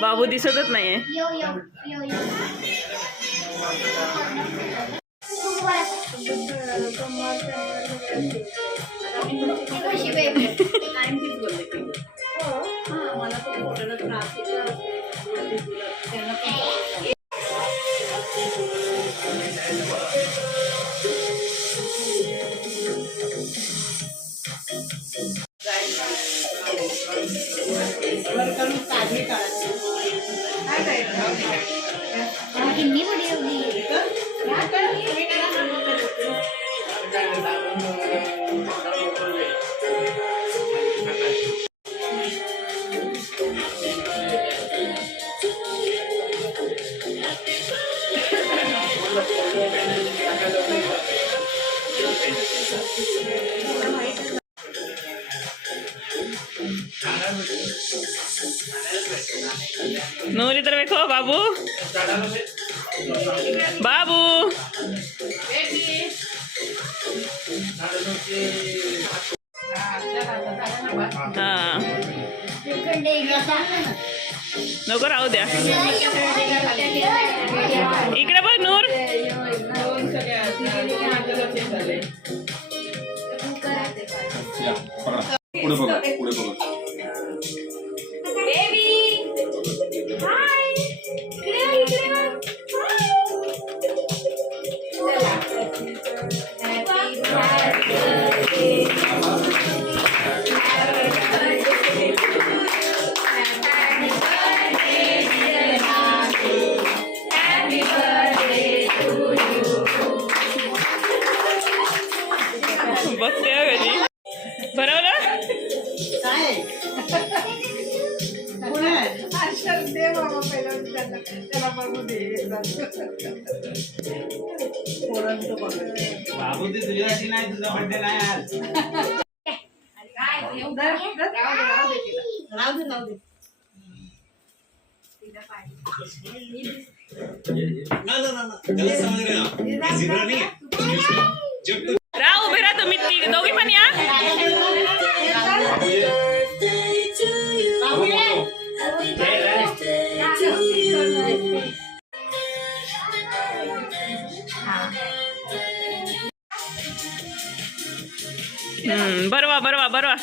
बाबू दिसतच नाहीये. नोरी तर देखो बाबू बाबू हाँ नको राहू द्या. इकडे बघ नूर. पुढे बघा पुढे बघा. बघते कधी भरवलं बाबू ती तुझ्यासाठी नाही, तुझा बर्थडे नाही आज. राह उभे राहा तुम्ही दोघी पण या. बरवा बरवा बरवा.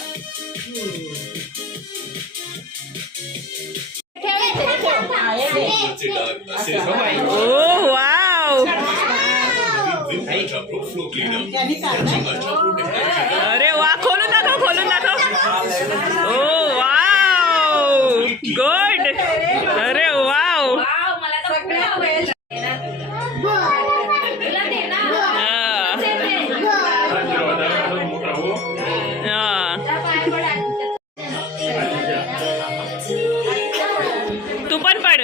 ओ वाव. अरे वा खोलून दाखव खोलून दाखव. ओ वाव गुड. अरे वाव. तू पण पड.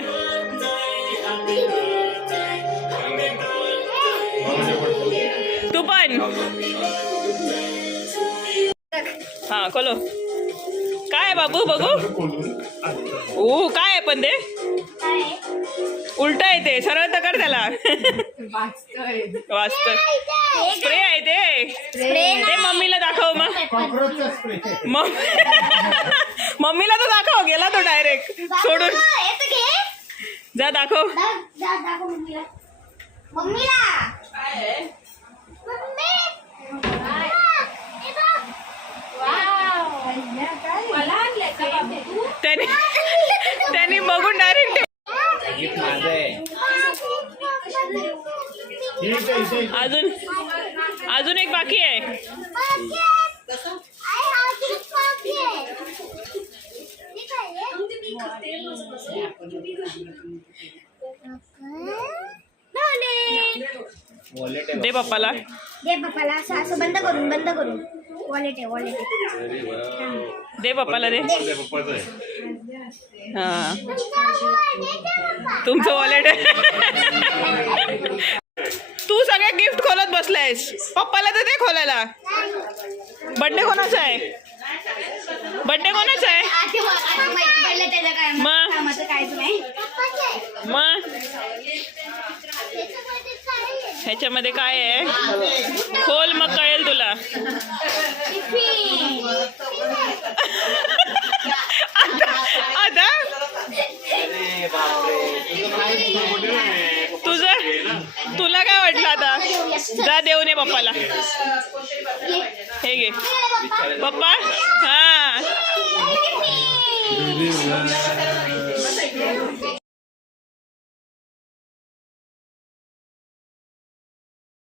तू पण. हा खोलो. काय बाबू बघू. ओ काय आहे पण ते उलट आहे ते. सरळ तर कर त्याला. वाचतोय. स्प्रे आहे ते. ते मम्मीला दाखव मग. मम्मीला तर दाखव. गेला तो डायरेक्ट सोडून. जा दाखव. त्यांनी बघून डायरेक्ट. अजून एक बाकी आहे. दे पप्पाला. असं बंद करून वॉलेट आहे वॉलेट. दे पप्पाला दे. हा तुमचं वॉलेट आहे. तू सगळे गिफ्ट खोलत बसलायस. पप्पाला तर दे खोलायला. बर्थडे कोणाचा आहे. बर्थडे कोणाचा आहे. मग ह्याच्यामध्ये काय आहे. खोल मग कळेल तुला. आता भेटलं आता जा देऊन ये पप्पाला हे घे पप्पा हा